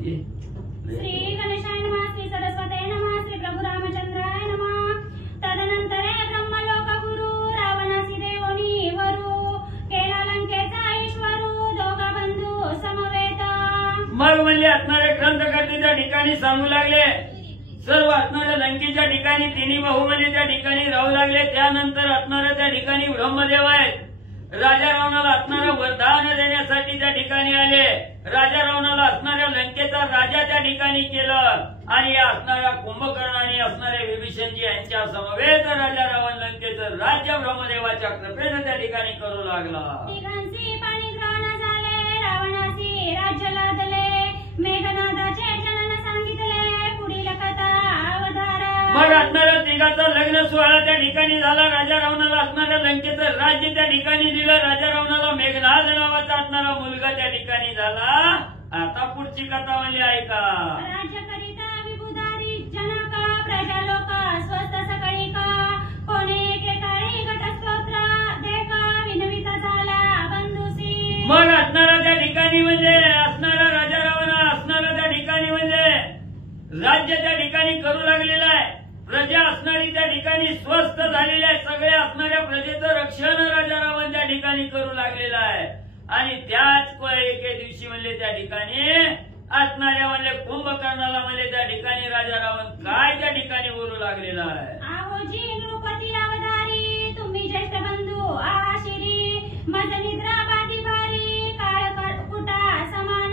माहिती श्री गणेशाय नमः, श्री सरस्वते नमः, श्री प्रभु रामचंद्राय नमः। तदनंतरे ब्रह्मलोक गुरु रावणासी देवोनी वरू केला लंकेचा ईश्वरू दोघा बंधू समवेत। मग म्हणजे असणारे ग्रंथकर्ते त्या ठिकाणी सांगू लागले, सर्व असणाऱ्या लंकेच्या ठिकाणी तिन्ही बहुमनी त्या ठिकाणी राहू लागले। त्यानंतर असणाऱ्या त्या ठिकाणी ब्रह्मदेव आहेत, राजा रावणाला असणारं वरदान देण्यासाठी त्या ठिकाणी आले। राजा रावणाला असणाऱ्या लंकेचा राजा त्या ठिकाणी केलं आणि या असणाऱ्या कुंभकर्णाने असणाऱ्या विभीषणजी यांच्या समवेत राजा रावण लंकेचं राज्य ब्रह्मदेवाच्या कृपेने त्या ठिकाणी करू लागला। तिघांची पाणीग्रहण झाले, रावणासी राज्य लादले, मेघनादाचे जनन सांगितले, पुढील कथा अवतार। मग असणाऱ्या तिघाचं लग्न सोहळा त्या ठिकाणी झाला। राजा रावणाला असणाऱ्या लंकेचं राज्य त्या ठिकाणी दिलं। राजा रावणाला मेघनाद नावाचा असणारा मुलगा त्या ठिकाणी झाला। आता पुढची कथा म्हणजे ऐका। राज्य करिता विभुधारी जनक, प्रजा लोक स्वस्त सकळिका, कोणे एकेकाळी घटस्तोत्र देखा विनविता झाला बंधुसी। मग असणारा त्या ठिकाणी म्हणजे असणारा राजा रावण असणारा त्या ठिकाणी म्हणजे राज्य त्या ठिकाणी करू लागलेला आहे। प्रजा असणारी त्या ठिकाणी स्वस्थ झालेली आहे। सगळ्या असणाऱ्या प्रजेचं रक्षण राजा रावण त्या ठिकाणी करू लागलेला आहे। आणि त्याच एके दिवशी म्हणजे त्या ठिकाणी असणाऱ्या म्हणजे कुंभकर्णाला म्हणजे त्या ठिकाणी राजा रावण काय त्या ठिकाणी बोलू लागलेला आहे। आहोजी नृपती अवतारी, तुम्ही ज्येष्ठ बंधू आशिरी, मज निद्रा बाधी भारी, काळ कुटा समान।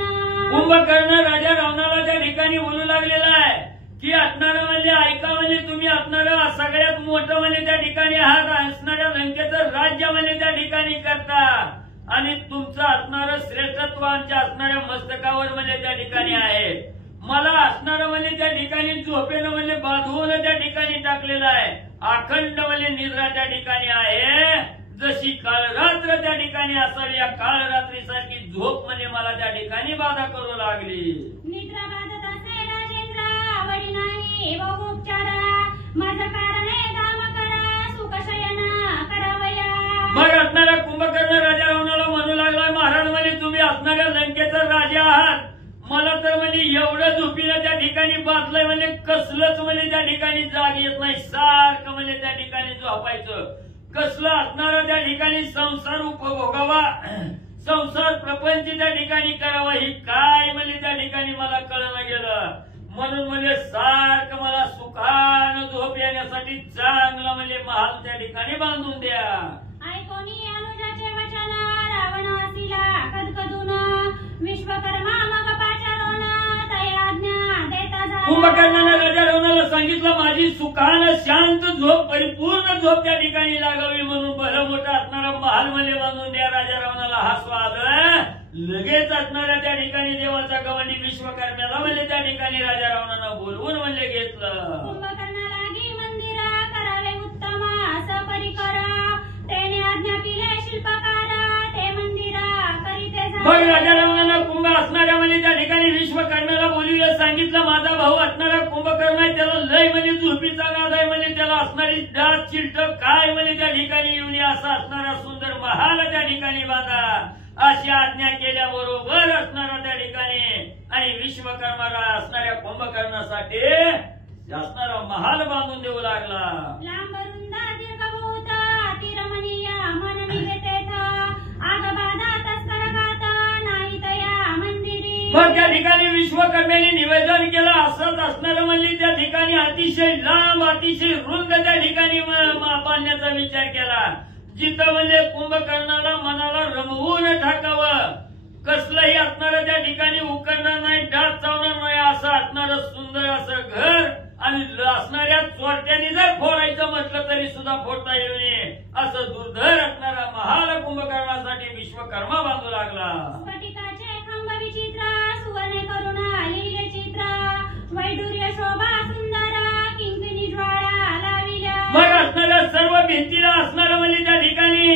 कुंभकर्ण राजा रावणाला त्या ठिकाणी बोलू लागलेला आहे की असणारं म्हणजे ऐका, म्हणजे तुम्ही असणारं सगळ्यात मोठं म्हणजे त्या ठिकाणी आहात, असणाऱ्या लंकेचं राज्य म्हणजे त्या ठिकाणी करता आणि तुमचं असणारं श्रेष्ठत्व आमच्या असणाऱ्या मस्तकावर म्हणजे त्या ठिकाणी आहे। मला असणारं म्हणजे त्या ठिकाणी झोपेनं म्हणजे बांधून त्या ठिकाणी टाकलेलं आहे। अखंड म्हणजे निद्रा त्या ठिकाणी आहे। जशी काळरात्र त्या ठिकाणी असावी, या काळरात्रीसारखी झोप म्हणजे मला त्या ठिकाणी बाधा करू लागली। निद्रा बाधत असे राजेंद्र, आवडी नाही उपचारा, माझं कारणे दाम करा, सुखशयना करावया। मग असणाऱ्या कुंभकर्ण राजा रावणाला म्हणू लागला, महाराज म्हणजे तुम्ही असणाऱ्या लंकेचा राजा आहात, मला तर म्हणजे एवढं झोपीला त्या ठिकाणी बांधलंय म्हणजे कसलंच म्हणजे त्या ठिकाणी जाग येत नाही, सारखं म्हणजे त्या ठिकाणी झोपायचं। कसलं असणारं त्या ठिकाणी संसार उपभोगावा, संसार प्रपंच त्या ठिकाणी करावा, ही काय म्हणजे त्या ठिकाणी मला कळणं गेलं। म्हणून म्हणजे सारखं मला सुखानं झोप येण्यासाठी चांगला म्हणजे महाल त्या ठिकाणी बांधून द्या। ऐकोनी अनुजाचे वचन, रावणासीला कदकदून, विश्वकर्मा मग पाचारोन, तयाज्ञा देता झाला। कुंभकर्णाने राजा रावणाला सांगितलं, माझी सुखानं शांत झोप, परिपूर्ण झोप त्या ठिकाणी लागावी म्हणून भलं मोठा असणारा महाल म्हणजे बांधून द्या। राजा रावणाला हा स्वाद लगेच असणाऱ्या त्या ठिकाणी देवाचा गवंडी विश्वकर्म्याला म्हणजे त्या ठिकाणी राजा रावणानं बोलवून म्हणजे घेतलं। कुंभकर्णालागी मंदिर करावे उत्तम असं परिकर, त्याने आज्ञा पिले शिल्पकार, ते मंदिर करीते झाले। मग राजा रावणानं कुंभ असणाऱ्या म्हणजे त्या ठिकाणी विश्वकर्म्याला बोलवलं, सांगितलं माझा भाऊ असणारा कुंभकर्ण आहे, त्याला लय म्हणजे झोपीचा नाद आहे, म्हणजे त्याला असणारी डास चिलट काय म्हणजे त्या ठिकाणी येऊन असा असणारा सुंदर महाल त्या ठिकाणी बांधा, अशी आज्ञा केल्याबरोबर असणारा त्या ठिकाणी आणि विश्वकर्माला असणाऱ्या कुंभकर्णासाठी असणारा महाल बांधून देऊ लागला। लांब रुंद दीर्घभूत अतिरमणीय मन निघतेथ, आगबाधा तस्कर गात नाही तया मंदिरी। मग त्या ठिकाणी विश्वकर्म्याने निवेदन केलं, असंच असणारं म्हणजे त्या ठिकाणी अतिशय लांब अतिशय रुंद त्या ठिकाणी बांधण्याचा विचार केला, जिथं म्हणजे कुंभकर्णाला मनाला रमवून टाकावं, कसलंही असणारं त्या ठिकाणी उकरणार नाही, डास चावणार नाही, असं असणारं सुंदर असं घर आणि असणाऱ्या चोरट्याने जर फोडायचं म्हटलं तरी सुद्धा फोडता येऊ नये असं दुर्धर असणारा महाल कुंभकर्णासाठी विश्वकर्मा बांधू लागला। स्फटिकाचे खांब विचित्र, सुवर्ण करुण लिहिले चित्र, वैडूर्य शोभा सुंदर, किंकिणी ज्वाळा लाविल्या। मग असणाऱ्या सर्व भिंतीला असणारं म्हणजे त्या ठिकाणी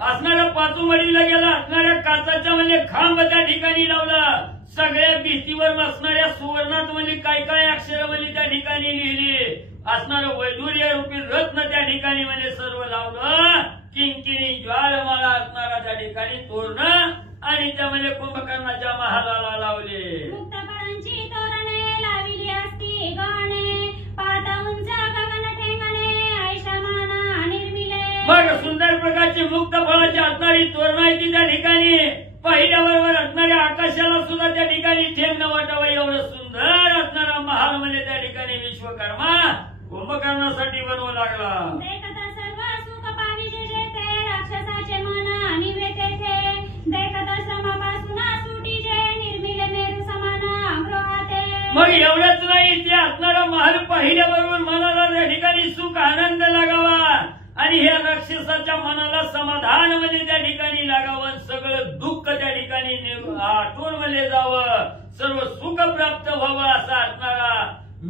असणाऱ्या पाचूमडीला गेला, असणाऱ्या काचाच्या म्हणजे खांब त्या ठिकाणी लावला, सगळ्या भिंतीवर असणाऱ्या सुवर्णात म्हणजे काय काय अक्षर म्हणजे त्या ठिकाणी लिहिली, असणारं वैडूर्य रूपी रत्न त्या ठिकाणी म्हणजे सर्व लावलं, किंकिणी ज्वाळमाला असणारा त्या ठिकाणी तोरणं आणि त्या म्हणजे कुंभकर्णाच्या महालाला लावले। मुक्तपण मुक्त फळाची असणारी तोरणं आहे ती त्या ठिकाणी पहिल्याबरोबर असणाऱ्या आकाशाला सुद्धा त्या ठिकाणी ठेव न वाटावं एवढं सुंदर असणारा महाल म्हणजे त्या ठिकाणी विश्वकर्मा कुंभकर्णासाठी बनवू लागला. देखता सर्व सुख पाविजे जेथे राक्षसाचे मन निवेते थे. देखता श्रमापासून सुटीजे निर्मिले मेरू समान गृहाते. मग एवढंच नाही, ते असणारा महाल पाहिल्याबरोबर मनाला त्या ठिकाणी सुख आनंद लागावा आणि ह्या राक्षसाच्या मनाला समाधान म्हणजे त्या ठिकाणी लागावं, सगळं दुःख त्या ठिकाणी आटून म्हणजे जावं, सर्व सुख प्राप्त व्हावं असा असणारा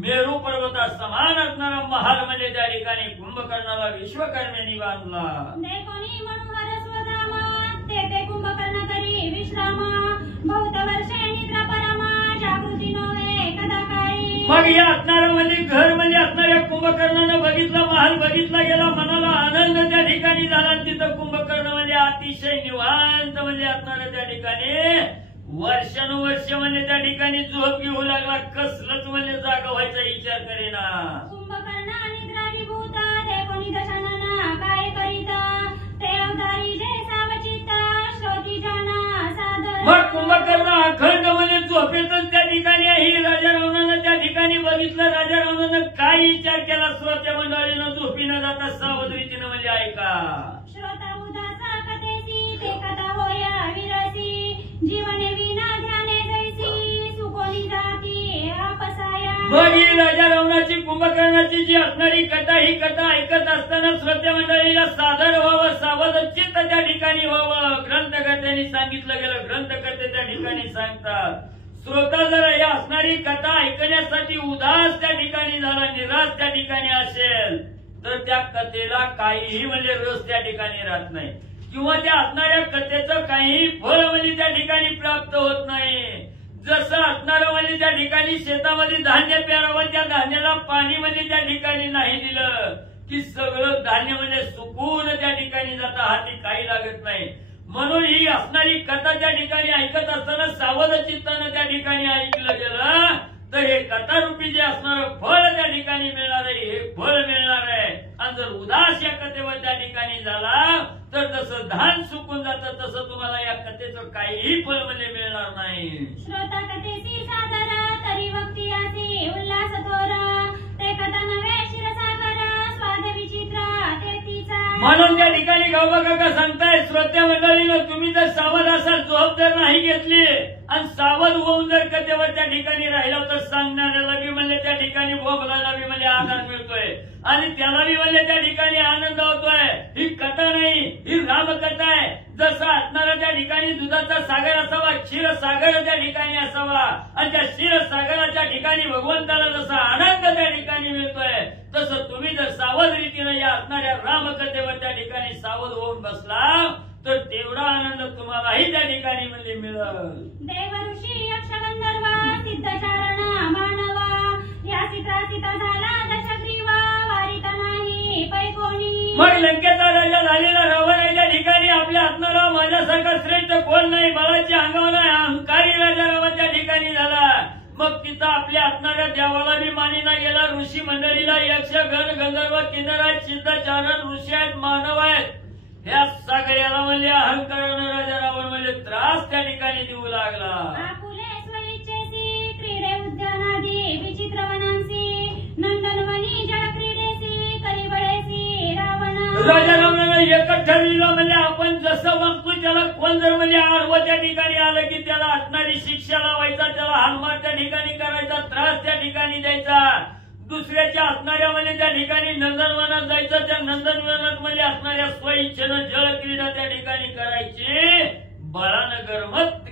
मेरू पर्वता समान असणारा महाल म्हणजे त्या ठिकाणी कुंभकर्णाला विश्वकर्म्यांनी बांधला. देखोनी मनोहर स्वधामा तेथे कुंभकर्ण करी विश्रामा. बहुत वर्षे निद्रा परमा जागृती नव्हे कदा काळी. मग या असणारा म्हणजे घर म्हणजे असणाऱ्या कुंभकर्णानं बघितलं, महाल बघितला गेला, मनाला आनंद त्या ठिकाणी झाला. तिथं कुंभकर्ण म्हणजे अतिशय निवांत म्हणजे असणाऱ्या त्या ठिकाणी वर्षानुवर्ष म्हणजे त्या ठिकाणी झोप घेऊ लागला, कसलंच म्हणजे जागा व्हायचा विचार करेना. कुंभकर्ण निद्राभिभूत देखोनी दशानना काय करीता. ते अवधारी जे सावचिता श्रोती जाना सादर. मग कुंभकर्ण अखंड म्हणजे झोपेतच त्या ठिकाणी आहे. राजा रावणानं त्या ठिकाणी बघितलं, राजा रावणानं काय विचार केला, श्रोत्या मंडळीनं झोपी न जाता सावध रीतीनं म्हणजे ऐका. श्रोता उदासा कथेसी ते कथा होया विरसी. जीवने विना ध्याने जैसी सुकोनी जाती आपसाया. मग ही राजा रावणाची कुंभकर्णाची जी असणारी कथा, ही कथा ऐकत असताना श्रोत्या मंडळीला सादर व्हावं, सावध चित्त त्या ठिकाणी व्हावं. ग्रंथकर्त्यांनी सांगितलं गेलं, ग्रंथकर्ते त्या ठिकाणी सांगतात, श्रोता जर ही असणारी कथा ऐकण्यासाठी उदास त्या ठिकाणी झाला, निराश त्या ठिकाणी असेल तर त्या कथेला काहीही म्हणजे रस त्या ठिकाणी राहत नाही, किंवा त्या असणाऱ्या कथेचं काहीही फळ म्हणजे त्या ठिकाणी प्राप्त होत नाही. जसं असणारं म्हणजे त्या ठिकाणी शेतामध्ये धान्य पेरावं, त्या धान्याला पाणी म्हणजे त्या ठिकाणी नाही दिलं की सगळं धान्य म्हणजे सुकून त्या ठिकाणी जातं, हाती काही लागत नाही. म्हणून ही असणारी कथा त्या ठिकाणी ऐकत असताना सावध चित्तानं त्या ठिकाणी ऐकलं गेलं तर हे कथारूपी जे असणारं फळ त्या ठिकाणी मिळणार आहे, हे फळ मिळणार आहे. आणि जर उदास या कथेवर त्या ठिकाणी झाला तर जसं धान सुकून जातं तसं तुम्हाला या कथेचं काहीही फळ म्हणजे मिळणार नाही. श्रोता कथेसी सादरा तरी वक्ती आसी उल्हास तोरा. ते कथा नव्हे क्षीरसागर स्वाद विचित्र तेतीचा. म्हणून त्या ठिकाणी गावबा काका सांगताय, श्रोत्या मंडळीनं तुम्ही जर सावध असाल, झोप जर नाही घेतली आणि सावध होऊन जर कथेवर त्या ठिकाणी राहिला तर सांगणाऱ्याला बी म्हणजे त्या ठिकाणी बोबलायला बी म्हणजे आधार मिळतोय आणि त्याला बी म्हणजे त्या ठिकाणी आनंद होतोय. ही कथा नाही, ही रामकथा आहे. जसं असणारा त्या ठिकाणी दुधाचा सागर असावा, क्षीरसागर त्या ठिकाणी असावा आणि त्या क्षीरसागराच्या ठिकाणी भगवंताला जसा आनंद त्या ठिकाणी मिळतोय तसं तुम्ही जर सावध रीतीनं या असणाऱ्या रामकथेवर त्या ठिकाणी सावध होऊन बसला तर तेवढा आनंद तुम्हालाही त्या ठिकाणी म्हणजे मिळेल. देव ऋषी यक्ष गंधर्व सिद्धचारणा मानवा. या चित्रासिता झाला दशग्रीवा वारिता नाही पैकोणी. मग लंकेचा राजा झालेला रावण त्या ठिकाणी आपल्या आत्माला माझ्यासारखा श्रेष्ठ कोण नाही, बळाची अंगावर अहंकारी राजा रावण त्या ठिकाणी झाला. मग तिथं आपल्या असणाऱ्या देवाला बी मानिला गेला, ऋषी मंडळीला यक्ष गण गंधर्व किन्नर आहेत, सिद्धचारण ऋषी आहेत, मानव आहेत, ह्या सगळ्याला म्हणजे अहंकारानं राजा रावण म्हणजे त्रास त्या ठिकाणी देऊ लागला. आपुले स्वइच्छेसी क्रीडे उद्यानादी विचित्र वनांसी. नंदनवनी जळ क्रीडेसी कलिबळेसी रावण. राजा रावणानं एकच ठरविलं म्हणजे आपण जसं बघतो त्याला कोण जर म्हणजे आडवं त्या ठिकाणी आलं की त्याला असणारी शिक्षा लावायचा, त्याला हानमार त्या ठिकाणी करायचा, त्रास त्या ठिकाणी द्यायचा. दुसऱ्याच्या असणाऱ्या म्हणजे त्या ठिकाणी नंदनवनात जायचं, त्या नंदनवनात म्हणजे असणाऱ्या स्वइच्छेनं जळ क्रीडा त्या ठिकाणी करायची. बळानं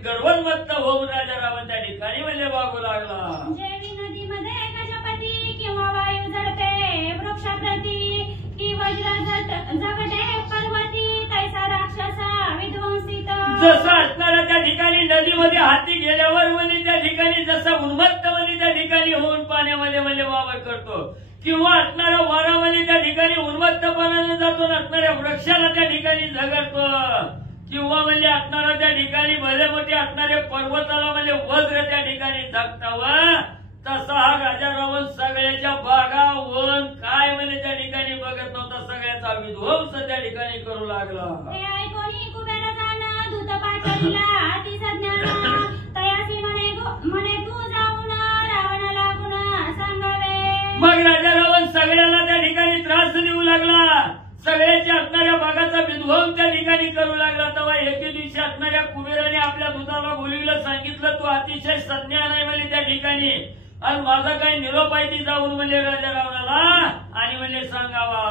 गर्वन्मत्त होऊन राजा रावण त्या ठिकाणी म्हणजे वागू लागला. जेवी नदीमध्ये गजपती किंवा वायू झडपे वृक्षप्रती की वज्र झगडे पर्वती तैसा राक्षसा विध्वंसित. जसं असणाऱ्या त्या ठिकाणी नदीमध्ये हाती गेल्यावर म्हणजे त्या ठिकाणी जसं उन्मत्त म्हणजे त्या ठिकाणी होऊन पाण्यामध्ये म्हणजे वावर करतो, किंवा असणाऱ्या वारामध्ये त्या ठिकाणी उन्मत्तपणाने जातो, असणाऱ्या वृक्षाला त्या ठिकाणी झगडतो, किंवा म्हणजे असणाऱ्या त्या ठिकाणी भले मोठे असणाऱ्या पर्वताला म्हणजे वज्र त्या ठिकाणी झगतावं, तसा हा राजा रावण सगळ्याच्या बागा वन काय म्हणजे त्या ठिकाणी बघत नव्हता, सगळ्याचा विध्वंस त्या ठिकाणी करू लागला. हे ऐकोनी कुबेराजानं दूत पाठविला अतिसज्ञाना, तयासी म्हणे तू जाऊन रावणाला गुन्हा सांगावे. मग राजा रावण सगळ्याला त्या ठिकाणी त्रास देऊ लागला, सगळ्याच्या असणाऱ्या भागाचा विध्वंस त्या ठिकाणी करू लागला. तेव्हा एके दिवशी असणाऱ्या कुबेराने आपल्या दूताला बोलविलं, सांगितलं तू अतिशय सज्ञान आहे म्हणजे त्या ठिकाणी, आणि माझा काही निरोप आहे ती जाऊन म्हणजे राजा रावणाला आणि म्हणजे सांगावा.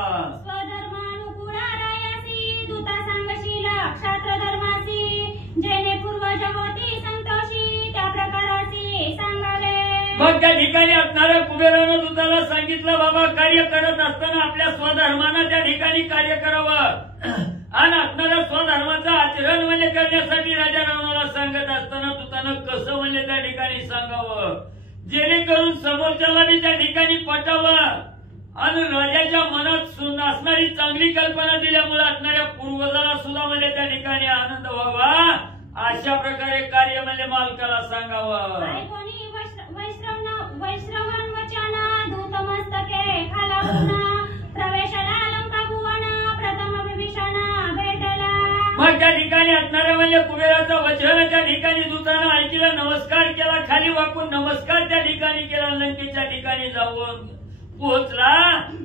स्वधर्मानुकूला रायासी दूता सांगशील क्षात्र धर्मासी, जेणे पूर्वज होती संतोषी त्या प्रकाराची सांगावे. मग त्या ठिकाणी असणाऱ्या कुबेरानं दूताला सांगितलं बाबा कार्य करत असताना आपल्या स्वधर्मानं त्या ठिकाणी कार्य करावं, आणि असणाऱ्या स्वधर्माचं आचरण म्हणजे करण्यासाठी राजा रावणाला सांगत असताना दूतानं कसं म्हणजे त्या ठिकाणी सांगावं, जेणेकरून समोरच्याला बी त्या ठिकाणी पटावं, आणि राजाच्या मनात असणारी चांगली कल्पना दिल्यामुळे असणाऱ्या पूर्वजाला सुद्धा म्हणजे त्या ठिकाणी आनंद व्हावा, अशा प्रकारे कार्य म्हणजे मालकाला सांगावं. वैश्रवण वचन दूत मस्तके खाला पुन्हा, प्रवेशाला लंका भुवन प्रथम विभीषण भेटला. मग त्या ठिकाणी असणाऱ्या म्हणजे कुबेराचं वचन त्या ठिकाणी दूतानं ऐकलं, नमस्कार केला, खाली वाकून नमस्कार त्या ठिकाणी केला, लंकेच्या ठिकाणी जाऊन पोहोचला.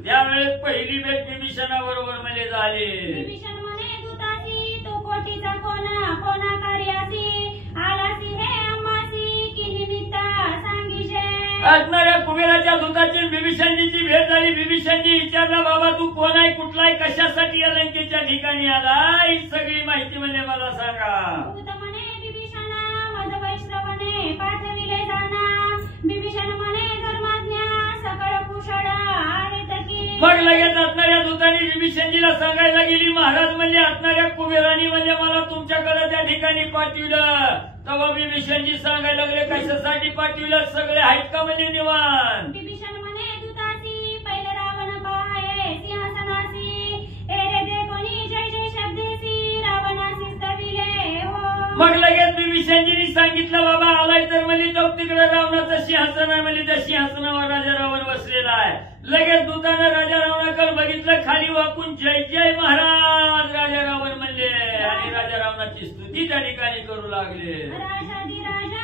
त्यावेळेस पहिली भेट विभीषणाबरोबर म्हणजे झाली. विभीषण म्हणे दूतासी तो कोटीचा कोणा कार्यासी, आलासी हे अम्मासी की निमित्त सांगिशे. असणाऱ्या कुबेराच्या दूताची विभीषणजीची भेट झाली. विभीषणजी विचारला बाबा तू कोण आहे, कुठला आहे, कशासाठी या लंकेच्या ठिकाणी आला, ही सगळी माहिती म्हणजे मला सांगा. दूत म्हणे विभीषणा मज वैश्रवणे पाठविले जाना, विभीषण म्हणे धर्मज्ञ सकळ कुशळ आहेत की. मग लगेच असणाऱ्या दूतांनी विभीषणजीला सांगायला गेली महाराज म्हणजे असणाऱ्या कुबेरानी म्हणजे मला तुमच्याकडे त्या ठिकाणी पाठविलं. तेव्हा विभीषणजी सांगायला लागले कशासाठी पाठविलं, सगळे आहेत का म्हणजे निवांत. विभीषण म्हणे दूतासी पहिले रावण पाहे सिंहासनासी, एरे दे कोणी जय जय शब्देसी रावणासी स्तविले हो. मग लगेच विभीषणजींनी सांगितलं बाबा आलाय तर म्हणजे तो तिकडे रावणाचं सिंहासन आहे म्हणजे त्या सिंहासनावर राजा रावण बसलेला आहे. लगेच दूतानं राजा रावणाकडे बघितलं, खाली वाकून जय जय महाराज राजा रावण म्हणले, आणि राजा रावणाची स्तुती त्या ठिकाणी करू लागले. राजा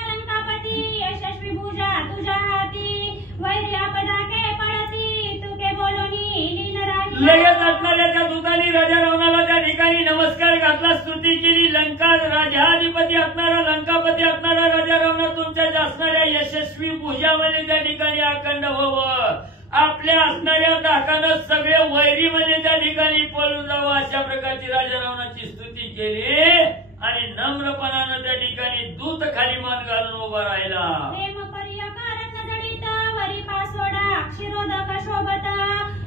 लंकापती यशस्वी भुजा तुझ्या हाती, वैरी आपदा के पडती तुके बोलोनी लीन राही. लगेच असणाऱ्या त्या दूतांनी राजा रावणाला त्या ठिकाणी नमस्कार घातला, स्तुती केली. लंका राजाधिपती असणारा लंकापती असणारा राजा रावणा तुमच्या असणाऱ्या यशस्वी भुजामध्ये त्या ठिकाणी अखंड व्हावं, आपल्या असणाऱ्या धाकानं सगळे वैरी म्हणजे त्या ठिकाणी पळून जावं, अशा प्रकारची राजा रावणाची स्तुती केली, आणि नम्रपणानं त्या ठिकाणी दूत खाली मान घालून उभा राहिला. प्रेम पर्यक रत्न जडित वरी पासोडा क्षीरोदक शोभत,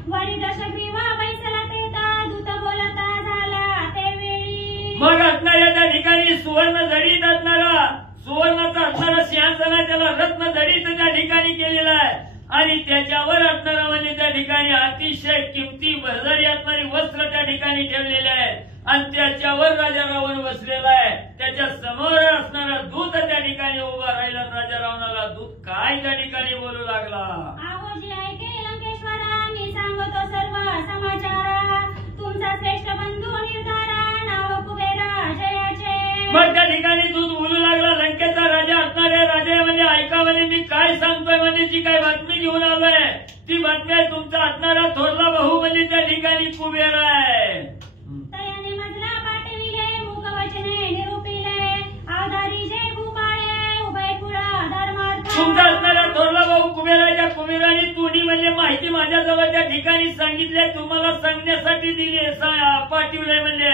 वरी दशग्रीवा वैसला तेता दूत बोलता झाला त्यावेळी. मग असणाऱ्या त्या ठिकाणी सुवर्ण जडीत असणारा सुवर्णाचा असणारा सिंहासन आहे, त्याला रत्न जडीत त्या ठिकाणी केलेला आहे, आणि त्याच्यावर असणारा म्हणजे त्या ठिकाणी अतिशय किमती भरदारी असणारी वस्त्र त्या ठिकाणी ठेवलेले आहे, आणि त्याच्यावर राजा रावण बसलेला आहे. त्याच्या समोर असणारा दूत त्या ठिकाणी उभा राहिला. राजा रावणाला दूत काय त्या ठिकाणी बोलू लागला, आहोजी ऐके लंकेश्वरा मी सांगतो सर्व समाचार, तुमचा श्रेष्ठ बंधू निर्धारा नाव कुबेरा जयाचे. मग त्या ठिकाणी दूत बोलू लागला, लंकेचा राजा असणाऱ्या राजा म्हणजे ऐका म्हणजे मी काय सांगतोय म्हणजे जी काय बातमी घेऊन आलोय ती बातमी आहे, तुमचा असणारा थोरला भाऊ म्हणजे त्या ठिकाणी कुबेर आहे. तयाने मजला पाठविले मुखवचने निरूपिले, आधारी जे भूपाळे उभय कुळ धर्मार्थ. तुमचा असणारा थोरला भाऊ कुबेराच्या कुबेराने तोंडी म्हणजे माहिती माझ्याजवळ त्या ठिकाणी सांगितले, तुम्हाला सांगण्यासाठी दिली पाठवलंय म्हणजे,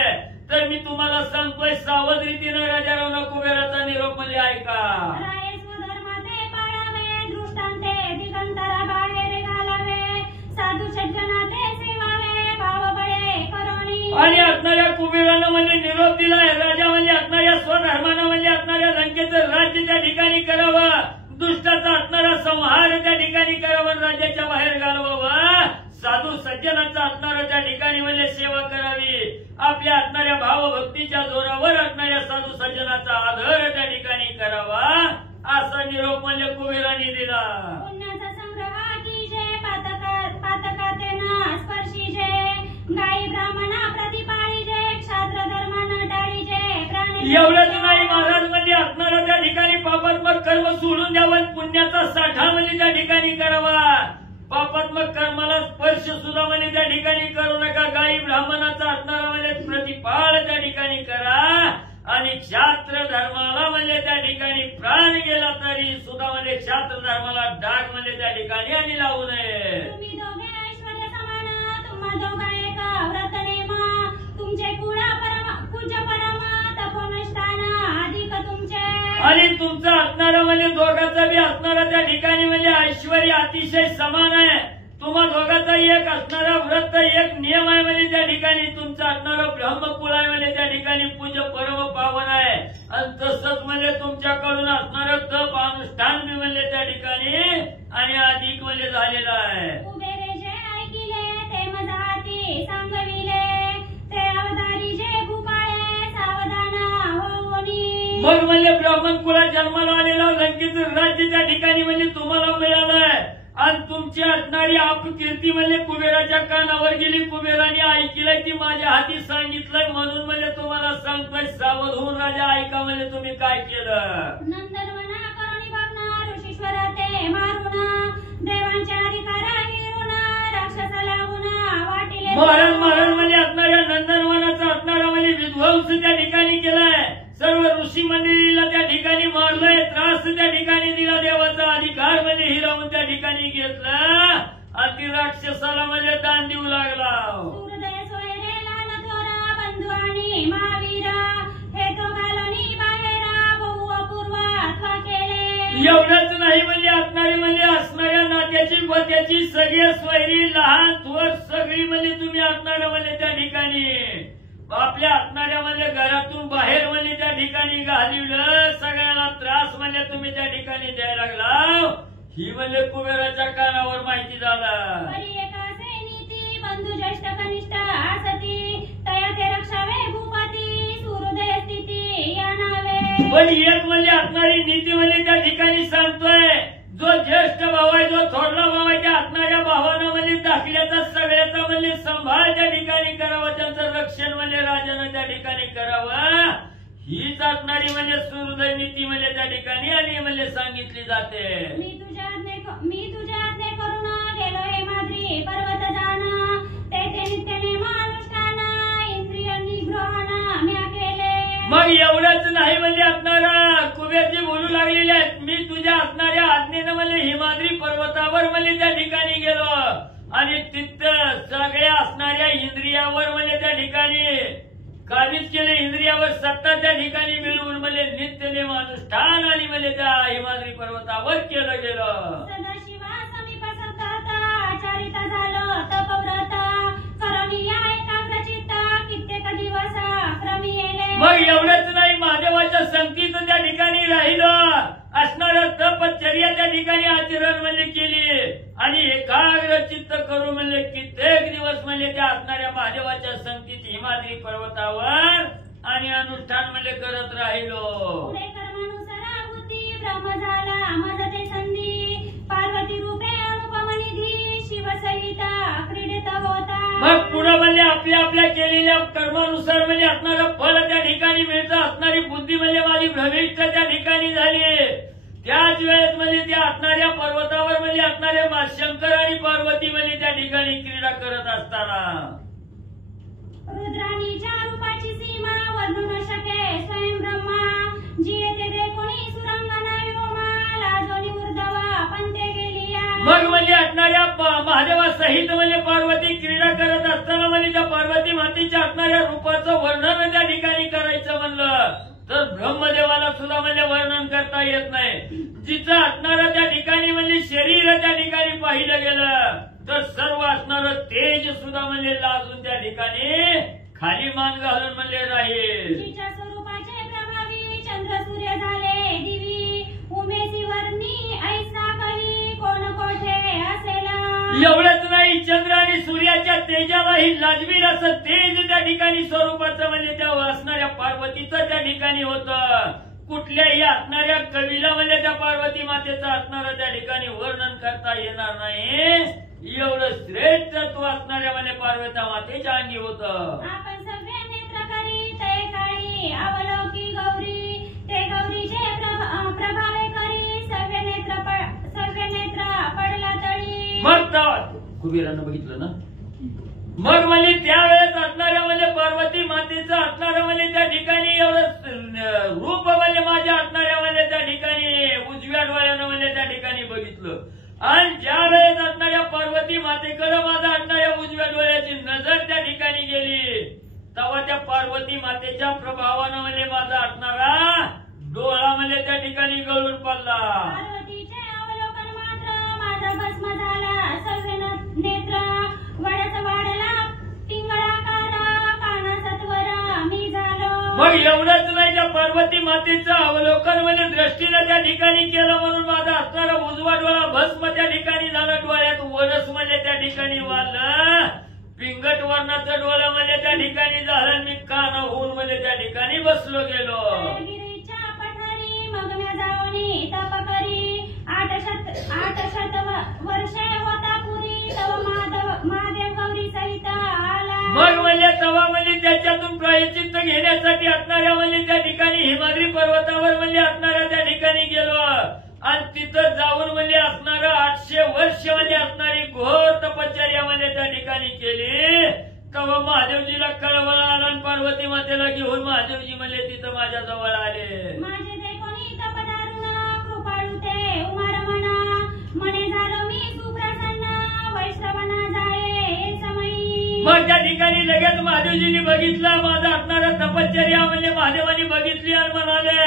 तर मी तुम्हाला सांगतोय सावध रीतीनं राजा रावणा कुबेराचा निरोप म्हणजे ऐका. राये स्वधर्माचे पाळावे, दृष्टांते दिगंतरा बाहेर घालावे, साधू सज्जनाते सेवावे, भाव बळे करोनी. आणि असणाऱ्या कुबेरानं म्हणजे निरोप दिलाय, राजा म्हणजे असणाऱ्या स्वधर्मानं म्हणजे असणाऱ्या लंकेचं राज्य त्या ठिकाणी करावं, दुष्टाचा असणारा संहार त्या ठिकाणी करावं, राज्याच्या बाहेर घालवावं, साधू सज्जनाचा असणारा त्या ठिकाणी म्हणजे सेवा करावी, आपल्या असणाऱ्या भावभक्तीच्या जोरावर असणाऱ्या साधू सज्जनाचा आदर त्या ठिकाणी करावा, असा निरोप म्हणजे कुबेराने दिला. पुण्याचा संग्रह कीजे पातका तेना स्पर्शीजे गाई ब्राह्मणा प्रतिपाळीजे क्षात्र धर्माना टाळीजे प्राणी. एवढंच नाही महाराज म्हणजे असणारा त्या ठिकाणी पापात्मक कर्म सोडून द्यावं, पुण्याचा साठा म्हणजे त्या ठिकाणी करावा. पापात्मक कर्माला स्पर्श सुद्धा म्हणजे त्या ठिकाणी करू नका. गाई ब्राह्मणाचा असणारा म्हणजे प्रतिपाळ त्या ठिकाणी करा आणि क्षात्र धर्माला म्हणजे त्या ठिकाणी प्राण गेला तरी सुद्धा म्हणजे क्षात्र धर्माला डाग म्हणजे त्या ठिकाणी आणि लावू नये. तुम्ही दोघे ऐश्वर्य समान तुम्हा दोघा एका व्रत नेमा तुमचे कुळा पूज्य परमा तपोनुष्ठान अधिक तुमचे. आणि तुमचा असणारा म्हणजे दोघाचा बी असणारा त्या ठिकाणी म्हणजे ऐश्वर्य अतिशय समान आहे. तुम्हा दोघाचा एक असणारा व्रत एक नियम आहे म्हणजे त्या ठिकाणी तुमचा असणारा ब्रह्मकुळ आहे म्हणजे त्या ठिकाणी पूज्य परम पावन आहे. आणि तसंच म्हणजे तुमच्याकडून असणारं तप अनुष्ठान बी म्हणजे त्या ठिकाणी आणि अधिक म्हणजे झालेलं आहे. कुबेरे जे ऐकिले ते मजाती सांगविले ते अवतारी जे भूपाळे सावधाना होऊनी. मग म्हणजे ब्राह्मण कुळात जन्माला आलेला लंकेचं राज्य त्या ठिकाणी म्हणजे तुम्हाला मिळालंय आणि तुमची असणारी अपकीर्ती म्हणजे कुबेराच्या कानावर गेली. कुबेराने ऐकलंय ती माझ्या हाती सांगितलंय म्हणून म्हणजे तुम्हाला सांगतोय सावध होऊन राजा ऐका म्हणजे तुम्ही काय केलं. नंदनवना करुणी बघना ऋषीश्वर ते मारुना देवांच्या अधिकारा हिरुना राक्षसा लागुना वाटिले. महाराज म्हणजे असणाऱ्या नंदनवनाचा असणारा म्हणजे विध्वंस त्या ठिकाणी केलाय. सर्व ऋषी मंडळीला त्या ठिकाणी मारलंय, त्रास त्या ठिकाणी दिला. देवाचा अधिकार म्हणजे हिरावून त्या ठिकाणी घेतला आणि ती राक्षसाला म्हणजे दान देऊ लागला. सूर्योदय सोयरे लाल थोरा बंधू आणि महावीरा हे तो घालूनी बाहेरा बहु अपूर्व केले. एवढंच नाही म्हणजे असणारी म्हणजे असणाऱ्या नात्याची गोत्याची सगळे सोयरी लहान थोर सगळी म्हणजे तुम्ही असणाऱ्या म्हणजे त्या ठिकाणी आपल्या असणाऱ्या म्हणजे घरातून बाहेर म्हणजे त्या ठिकाणी घालवलं. सगळ्यांना त्रास म्हणजे तुम्ही त्या ठिकाणी द्यायला लागला. ही म्हणजे कुबेराच्या कानावर माहिती झालं. परी एकासे नीती बंधू ज्येष्ठ कनिष्ठ आसती तया ते रक्षावे भूपती सूर्योदय स्थिती या नावे. पण एक म्हणजे असणारी नीती म्हणजे त्या ठिकाणी सांगतोय जो ज्येष्ठ भाव आहे जो थोरला भाव आहे त्या असणाऱ्या भावानं म्हणजे दाखल्याचा सगळ्याचा म्हणजे सांभाळ त्या ठिकाणी करावा. त्यांचं रक्षण म्हणजे राजानं त्या ठिकाणी करावं. हीच असणारी म्हणजे सूर्योदय नीती म्हणजे त्या ठिकाणी आणि म्हणजे सांगितली जाते. मी तुझ्या आज्ञे करून गेलो हे माद्री पर्वत जाना तेथे नित्य नियमानुष्ठान इंद्रिय निग्रहण म्या केले. मग एवढंच नाही म्हणजे असणारा कुबेरजी बोलू लागलेले आहेत. मी तुझ्या असणाऱ्या आज्ञेनं म्हणजे हिमाद्री पर्वतावर म्हणजे त्या ठिकाणी गेलो आणि तिथं सगळ्या असणाऱ्या इंद्रियावर म्हणजे त्या ठिकाणी काबीज केले. इंद्रियावर सत्ता त्या ठिकाणी मिळवून म्हणजे नित्य नियम अनुष्ठान आणि म्हणजे त्या हिमाद्री पर्वतावर केलं गेलं. सदाशिवा समीप सतत आचरित झालं तपव्रत करुणिया एकाग्रचित्त कित्येक दिवस क्रमी येले. मग एवढंच नाही महादेवाच्या संगतीचं त्या ठिकाणी राहिलं. असणारं तपश्चर्या त्या ठिकाणी आचरण म्हणजे केली आणि एकाग्र चित्त करून म्हणजे कित्येक दिवस म्हणजे त्या असणाऱ्या महादेवाच्या संगतीत हिमाद्री पर्वतावर आणि अनुष्ठान म्हणजे करत राहिलो. पुढे कर्मानुसार बुद्धी ब्रह्म झाला मदते संधी पार्वती रूपे अनुपमनिधी शिवसहित क्रीडित होता. मग पुढे म्हणजे आपल्या केलेल्या कर्मानुसार म्हणजे असणारं फळ त्या ठिकाणी मिळतं. असणारी बुद्धी म्हणजे माझी भ्रमिष्ठ त्या ठिकाणी झाली. त्याच वेळेस म्हणजे त्या असणाऱ्या पर्वतावर म्हणजे असणारे शंकर आणि पार्वती म्हणजे त्या ठिकाणी क्रीडा करत असताना रुद्राणीच्या रूपाची सीमा वर्णू न शके स्वयं ब्रह्मा जी येते देखोणी सुरंगना व्योमा लाजोनी उर्धवा पंते गेलिया. मग म्हणजे असणाऱ्या महादेवा सहित म्हणजे पार्वती क्रीडा करत असताना म्हणजे त्या पार्वती मातेच्या असणाऱ्या रूपाचं वर्णन त्या ठिकाणी करायचं म्हणलं तर ब्रह्मदेवाला सुद्धा म्हणजे वर्णन करता येत नाही. जिचं असणारं त्या ठिकाणी म्हणजे शरीर त्या ठिकाणी पाहिलं गेलं तर सर्व असणारं तेज सुद्धा म्हणजे लाजून त्या ठिकाणी खाली मान घालून म्हणजे राहील. जिच्या स्वरूपाचे प्रभावी चंद्र सूर्य झाले दिवी उमेशी वर्णी ऐसा कवी कोण कोठे असेला. एवढंच नाही चंद्र आणि सूर्याच्या तेजालाही लाजवील असं तेज त्या ठिकाणी स्वरूपाचं म्हणजे त्या असणाऱ्या पार्वतीचं त्या ठिकाणी होतं. कुठल्याही असणाऱ्या कवीला म्हणजे त्या पार्वती मातेचं असणारं त्या ठिकाणी वर्णन करता येणार नाही। एवढं श्रेष्ठत्व असणाऱ्या म्हणजे पार्वती मातेच्या अंगी होतं। आपण सगळे नेत्र करी ते काळी अवलोकी गौरी ते गौरीचे प्रभावे करी सगळे नेत्र पडला तळी। मग कुबेरानं बघितलं ना, मग म्हणजे त्यावेळेस असणाऱ्या म्हणजे पार्वती मातेचं असणारं म्हणजे त्या ठिकाणी एवढं रूप म्हणजे माझ्या असणाऱ्या म्हणजे त्या ठिकाणी उजव्या डोळ्यानं म्हणजे त्या ठिकाणी बघितलं। आणि ज्या वेळेस असणाऱ्या पार्वती मातेकडे माझा असणाऱ्या उजव्या डोळ्याची नजर त्या ठिकाणी गेली तेव्हा त्या पार्वती मातेच्या प्रभावानं म्हणजे माझा असणारा डोळा म्हणजे त्या ठिकाणी गळून पडला। पार्वतीचे अवलोकन मात्र माझा भस्म झाला सगळे नेत्र वड्याचा वाढला पिंगळाकार काना सत्वरा मी झालो। मग एवढंच नाही, त्या पार्वती मातेचं अवलोकन म्हणजे दृष्टीनं त्या ठिकाणी केलं म्हणून माझा असणारा उजवा डोळा भस्म त्या ठिकाणी झाला, डोळ्यात वरस म्हणजे त्या ठिकाणी वाढलं, पिंगट वर्णाचं डोळं म्हणजे त्या ठिकाणी झालं, मी काना होऊन म्हणजे त्या ठिकाणी बसलो गेलो। गिरीच्या पठारी मग म्या जाऊनी तप करी 800 वर्षे होता पुरी तव महादेव गौरी सहित आला। मग म्हणजे तवा म्हणजे त्याच्यातून प्रायश्चित्त घेण्यासाठी असणाऱ्या म्हणजे त्या ठिकाणी हिमाद्री पर्वतावर म्हणजे असणाऱ्या त्या ठिकाणी गेलो आणि तिथं जाऊन म्हणजे असणारं 800 वर्ष म्हणजे असणारी घोर तपश्चर्या म्हणजे त्या ठिकाणी केली। तेव्हा महादेवजीला कळवळा आला आणि पार्वती मातेला घेऊन महादेवजी म्हणजे तिथं माझ्या जवळ आले। माझे ते कोणी तपदारुण कृपाळू ते उमारमना म्हणे झालो मी सुप्रसन्न वैष्णवना जाये समयी। मग त्या ठिकाणी लगेच महादेवजींनी बघितलं माझा असणारा तपश्चर्या म्हणजे महादेवानी बघितली आणि म्हणाले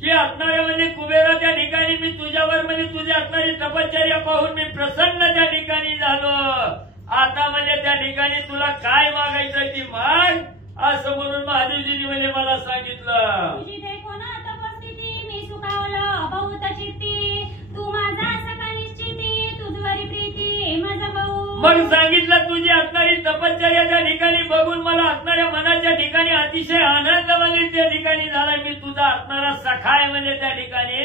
की असणाऱ्या म्हणजे कुबेरा त्या ठिकाणी मी तुझ्यावर म्हणजे तुझी असणारी तपश्चर्या पाहून मी प्रसन्न त्या ठिकाणी झालो, आता म्हणजे त्या ठिकाणी तुला काय मागायचं ती माग असं म्हणून महादेवजींनी म्हणजे मला सांगितलं। तुझी देखो ना तपस्थिती मी सुखावलो बहुत चित्ती तू माझा सका निश्चिती तुझवरी प्रीती माझा भाऊ। मग सांगितलं तुझी असणारी तपश्चर्या त्या ठिकाणी बघून मला असणाऱ्या मनाच्या ठिकाणी अतिशय आनंद म्हणजे त्या ठिकाणी झाला, मी तुझा असणारा सखाय म्हणजे त्या ठिकाणी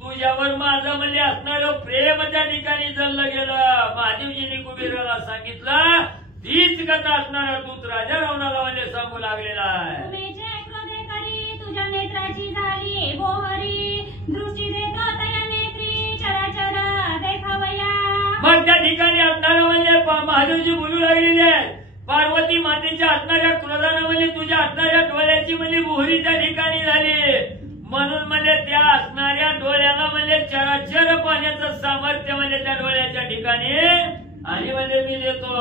तुझ्यावर माझं म्हणजे असणारं प्रेम त्या ठिकाणी जळलं गेलं। महादेवजींनी कुबेराला सांगितलं तीच कथा असणारा दूत राजा रावणाला म्हणजे सांगू लागलेला आहे। तुमेचे क्रोधे करी तुझ्या नेत्राची झाली बोहरी दृष्टी देतो तया नेत्री चराचर देखावया। मग त्या ठिकाणी असणारं म्हणजे महादेवजी बोलू लागलेले आहेत पार्वती मातेच्या असणाऱ्या क्रोधानं म्हणजे तुझ्या असणाऱ्या डोळ्याची म्हणजे बोहरी त्या ठिकाणी झाली म्हणून म्हणजे त्या असणाऱ्या डोळ्याला म्हणजे चराचर पाण्याचं सामर्थ्य म्हणजे त्या डोळ्याच्या ठिकाणी आणि म्हणजे मी देतो।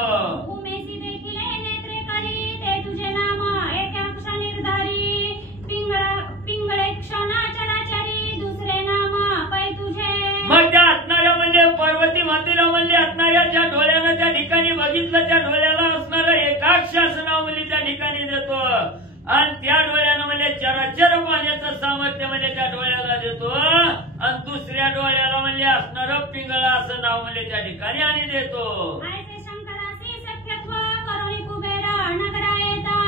उमेशी देखील नेत्रे करी ते तुझे नाम एकाक्ष निर्धारी पिंगळे क्षणा चराचरी दुसरे नाम पै तुझे। मग त्या असणाऱ्या म्हणजे पार्वती मातेला म्हणजे असणाऱ्या ज्या डोळ्यानं त्या ठिकाणी बघितलं त्या डोळ्याला असणारं एकाक्ष असं नाव म्हणजे त्या ठिकाणी देतो आणि त्या डोळ्यानं म्हणजे चराचर पाण्याचं सामर्थ्य म्हणजे त्या डोळ्याला देतो आणि दुसऱ्या डोळ्याला म्हणजे असणारं पिंगळा असं नाव म्हणजे त्या ठिकाणी आणि देतो। ऐसे शंकरासी सख्यत्व करुणी कुबेरा नगरा येता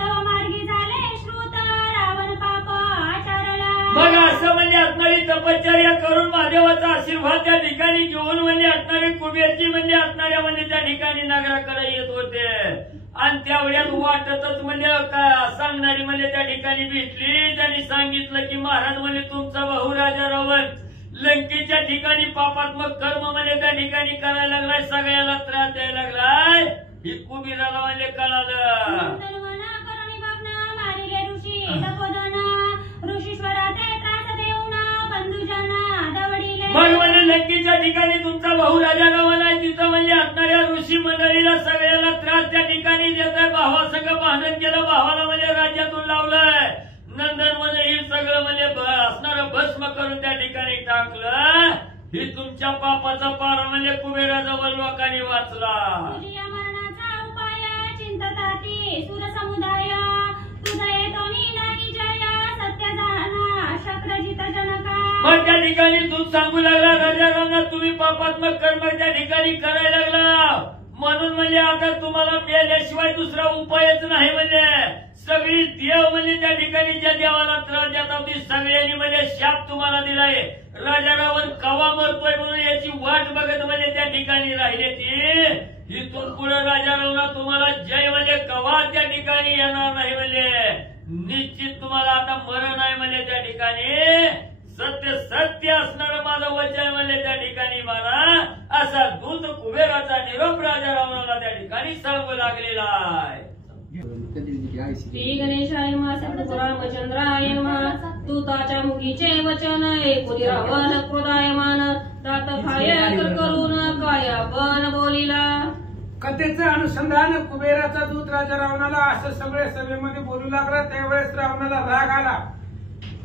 तव मार्गी झाले श्रुत रावण पाप आचरला। मग असं म्हणजे असणारी तपश्चर्या करून महादेवाचा आशीर्वाद त्या ठिकाणी घेऊन म्हणजे असणारे कुबेरजी म्हणजे असणाऱ्या म्हणजे त्या ठिकाणी नगराकडे येत होते आणि त्यावेळेस वाटतच म्हणजे सांगणारी म्हणजे त्या ठिकाणी भेटली, त्यांनी सांगितलं की महाराज म्हणजे तुमचा भाऊ राजा रावण लंकेच्या ठिकाणी पापात्मक कर्म म्हणजे त्या ठिकाणी करायला लागलाय, सगळ्याला त्रास द्यायला लागलाय, ही कुबेराला म्हणजे कळालं। मारिले ऋषी ऋषीश्वरा ते त्रास देऊन बंधुजना दवडिले। मग म्हणजे लंकेच्या ठिकाणी तुमचा भाऊ राजा रावण आहे तिथं म्हणजे असणाऱ्या ऋषी मंडळीला सगळ्याला त्रास त्या ठिकाणी देत आहे, भावासंग भांडण केलं, भावाला म्हणजे राज्यातून लावलंय, नंदन म्हणजे हे सगळं म्हणजे असणारं भस्म करून त्या ठिकाणी टाकलं, ही तुमच्या पापाचा पारा म्हणजे कुबेराजवळ लोकांनी वाचला। तुझ्या मरणाचा उपाय चिंतताती सुर समुदाय तुझा येतो नाही जय सत्य जाना शक्रजित जनका। मग त्या ठिकाणी दूध सांगू लागला राजा रावणा तुम्ही पापात्मक कर्म त्या ठिकाणी करायला लागला, म्हणून म्हणजे आता तुम्हाला पेल्याशिवाय दुसरा उपायच नाही म्हणजे सगळी देव म्हणजे त्या ठिकाणी ज्या देवाला त्रास देतात ती सगळ्यांनी म्हणजे शाप तुम्हाला दिलाय. राजा रावण कवा मरतोय म्हणून याची वाट बघत म्हणजे त्या ठिकाणी राहिले ती इथून पुढे राजा रावणा तुम्हाला जय म्हणजे कवा त्या ठिकाणी येणार नाही म्हणजे निश्चित तुम्हाला आता मरण आहे म्हणजे त्या ठिकाणी सत्य सत्य असणारं माझं वचन म्हणजे त्या ठिकाणी मला असा दूत कुबेराचा निरोप राजा रावणाला त्या ठिकाणी सांगू लागलेला आहे. श्री गणेशाय नमः सद्गुरु रामचंद्राय नमः दूताच्या मुखीचे वचन ऐकून रावण क्रोधायमान तात खाय करून काय आपण बोलिला. कथेचं अनुसंधान कुबेराचा दूत राजा रावणाला असं सगळे सभेमध्ये बोलू लागला. त्यावेळेस रावणाला राग आला.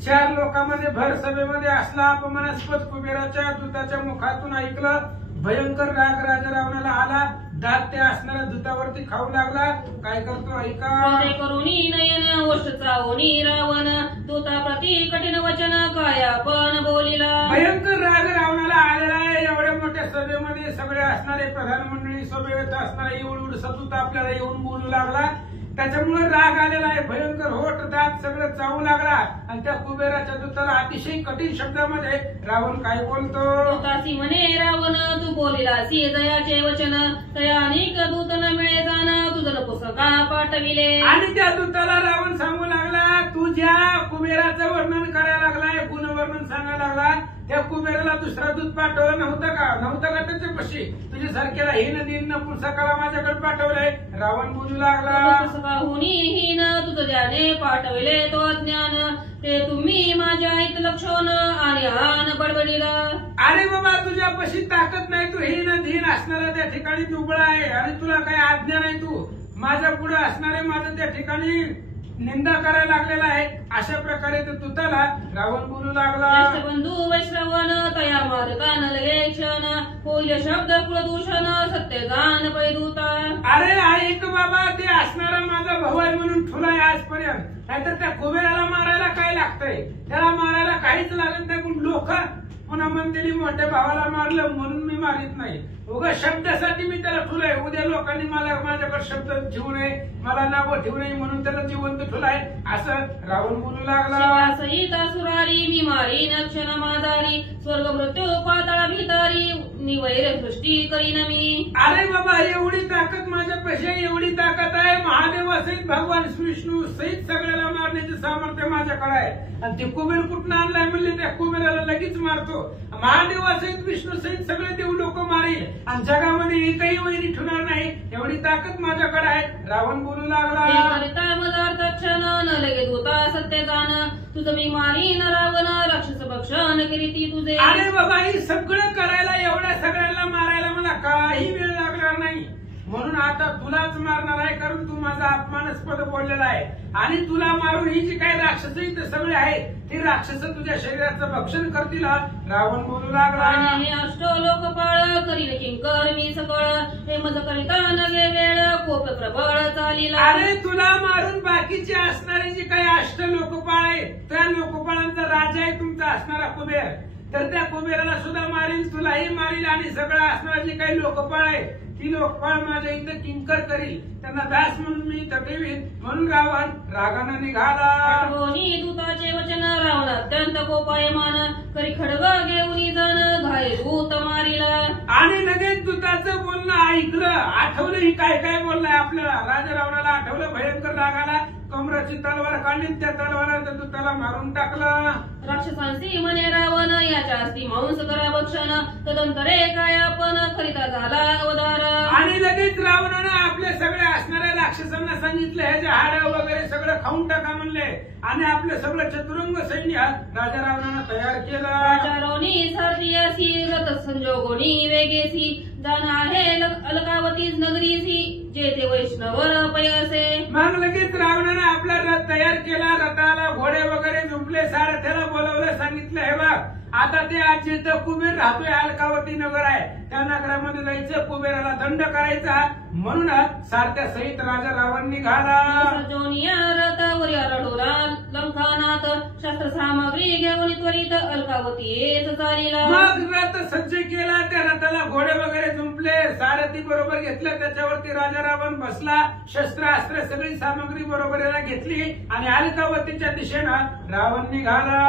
4 लोकांमध्ये भर सभेमध्ये असला अपमानास्पद कुबेराच्या दूताच्या मुखातून ऐकलं. भयंकर राग राजा रावणाला आला. दात त्या असणाऱ्या दूतावरती खाऊ लागला. काय करतो ऐका. क्रोधे करुणी नयन ओष्ठ चावणी रावण दूता प्रति कठीण वचन काय आपण बोलिला. भयंकर राग रावणाला आलेला आहे. एवढ्या मोठ्या सभेमध्ये सगळे असणारे प्रधान मंडळी सभेत असणारे एवढ सतूत आपल्याला येऊन बोलू लागला. त्याच्यामुळे राग आलेला आहे. भयंकर होठ दात सगळं चावू लागला. आणि त्या कुबेराच्या दूताला अतिशय कठीण शब्दामध्ये रावण काय बोलतो. दूतासी म्हणे रावण तू बोलिलासी दयाचे वचन तया अनेक दूत न मिळे जाण तुझं पुस्तका पाठविले. आणि त्या दूताला रावण सांगू लागला तू ज्या कुबेराचं वर्णन करायला लागलाय गुणवर्णन सांगायला लागला त्या कुबेराला दुसरा दूत पाठवलं नव्हतं का त्याच्यापाशी तुझ्यासारख्याला हीन दिन पुस्तकाला माझ्याकडे पाठवलंय. रावण बोलू लागला पुस्तकाहुनी हीन तुझं ज्याने पाठविले तो अज्ञान ते तुम्ही माझ्या हित लक्षण आणि आन बडबडीला. अरे बाबा तुझ्यापाशी ताकद नाही. तू हीन धीन असणारा त्या ठिकाणी दुबळा आहे आणि तुला काही आज्ञा नाही. तू माझ्या पुढे असणारे माझं त्या ठिकाणी निंदा करायला लागलेला आहे. अशा प्रकारे तो तुताला रावण बोलू लागला. ज्येष्ठ बंधू वैश्रवण तया मारता न लगे क्षण होईल शब्द कुलदूषण सत्य जाण पैदूता. अरे ऐक बाबा ते असणारा माझा भाऊ आहे म्हणून ठुलाय आजपर्यंत. नाहीतर त्या कुबेराला मारायला काय लागतंय. त्याला मारायला काहीच लागत नाही. पण लोक पुन्हा म्हणते मोठ्या भावाला मारलं म्हणून मी मारित नाही. उगा शब्दासाठी मी त्याला ठुलाय. उद्या लोकांनी मला माझ्याकडे शब्द ठेवू नये मला नावं ठेवू नये म्हणून त्याला जिवंत ठुलाय असं रावण बोलू लागला. सहित सुरारी मी मारीन क्षण माधारी स्वर्ग मृत्यू पाताळा भितारी निवैर सृष्टी करीन मी. अरे बाबा एवढी ताकद माझ्यापाशी एवढी ताकद आहे. महादेवासहित भगवान विष्णू सहित सगळ्याला मारण्याचे सामर्थ्य माझ्याकडे आहे. आणि ते कुबेर कुठं आणलाय म्हणले त्या कुबेराला लगेच मारतो. महादेवासहित विष्णू सहित सगळे देव लोक मारील आणि जगामध्ये एकही वैरी ठेवणार नाही एवढी ताकद माझ्याकडे आहे. रावण बोलू लागला. मदार्थ क्षण न लगे दूता सत्य जाण तुझं मी मारीन रावण राक्षस भक्षण करीती तुझे. अरे बाबा हे सगळं करायला एवढ्या सगळ्यांना मारायला मला काही वेळ लागणार नाही. म्हणून आता तुलाच मारणार आहे कारण तू माझा अपमानास्पद बोललेला आहे. आणि तुला मारून ही जी काही राक्षस इथे सगळे आहेत ती राक्षस तुझ्या शरीराचं भक्षण करतील. रावण बोलू लागला. हे अष्ट लोकपाळ करील किंकर मी सकळ हे मज करिता नगे वेळ कोप प्रबळ चालीला. अरे तुला मारून बाकीचे असणारे जे काही अष्ट लोकपाळ आहेत त्या लोकपाळांचा राजा आहे तुमचा असणारा कुबेर. तर त्या कुबेराला सुद्धा मारील तुलाही मारील आणि सगळं असणारे जे काही लोकपाळ आहे ती लोकपाळ माझ्या इथं किंकर करील. त्यांना दास म्हणून मी इथं ठेवीन. म्हणून रावण रागानं निघाला. दूताचे वचन रावण अत्यंत कोपायमान करी खडग घेऊन जण घाय दूत मारिला. आणि लगेच दूताचं बोलणं ऐकलं. आठवलं ही काय काय बोललाय आपल्याला. राजा रावणाला आठवलं. भयंकर रागाला कमराची तलवार काढली. त्या तलवारात दूताला मारून टाकलं. राक्षसांसी म्हणे रावण याच्या असती मांस करा भक्षण तदंतरे काय आपण करिता झाला अवतार. आणि लगेच रावणानं आपल्या सगळ्या असणाऱ्या राक्षसांना सांगितलं ह्याचे हाड वगैरे सगळं खाऊन टाका म्हणले. आणि आपलं सगळं चतुरंग सैन्य राजा रावणानं तयार केलं. राजारोनी सारथीयासी रथ संजोगोनी वेगेसी जाण आहे अलकावतीच नगरीसी जेथे वैष्णव पयसे. मग लगेच रावणानं आपला रथ तयार केला. रथाला घोडे वगैरे झुंपले. सारथ्याला बोलवलं सांगितलं हे बघ आता ते आज जिथं कुबेर राहतोय अलकावती नगर आहे त्या नगरामध्ये जायचं. कुबेराला दंड करायचा. म्हणून सारथ्या सहित राजा रावण निघाला. रथावर रडोला लंकानाथ शस्त्र सामग्री घेऊन त्वरित अलकावती चालीला. मग रथ सज्ज केला. त्या रथाला घोडे वगैरे झुंपले. आपले सारथी बरोबर घेतलं, त्याच्यावरती राजा रावण बसला, शस्त्र अस्त्र सगळी सामग्री बरोबर याला घेतली आणि अलकावतीच्या दिशेनं रावण निघाला.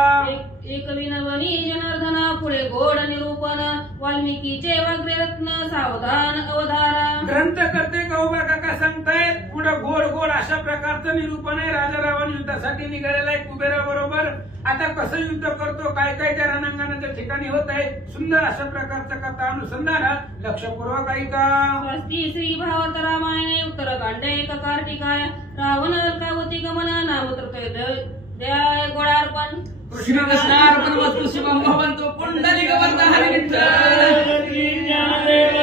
एक विनवनी जनार्दना पुढे गोड निरूपण वाल्मिकीचे वग्ररत्न सावधान अवधारा. ग्रंथ करते गौबा काका सांगतायत पुढे गोड गोड अशा प्रकारचं निरूपण आहे. राजा रावण युद्धासाठी निघालेला आहे कुबेराबरोबर. आता कसं युद्ध करतो, काय काय त्या रणांगणाच्या ठिकाणी होत आहे, सुंदर अशा प्रकारचं कथा अनुसंधान लक्षपूर्वक ऐका. स्वस्ती श्री भावत रामायणे उत्तरकांड एक कार्तिकाय रावण अलकावती गमन नाम तृतीय गोडार्पण. श्रीकृष्णार्पण वस्तु शुभम भवन्तु पुंडलिक वरद हरि विठ्ठल. ज्ञानदेव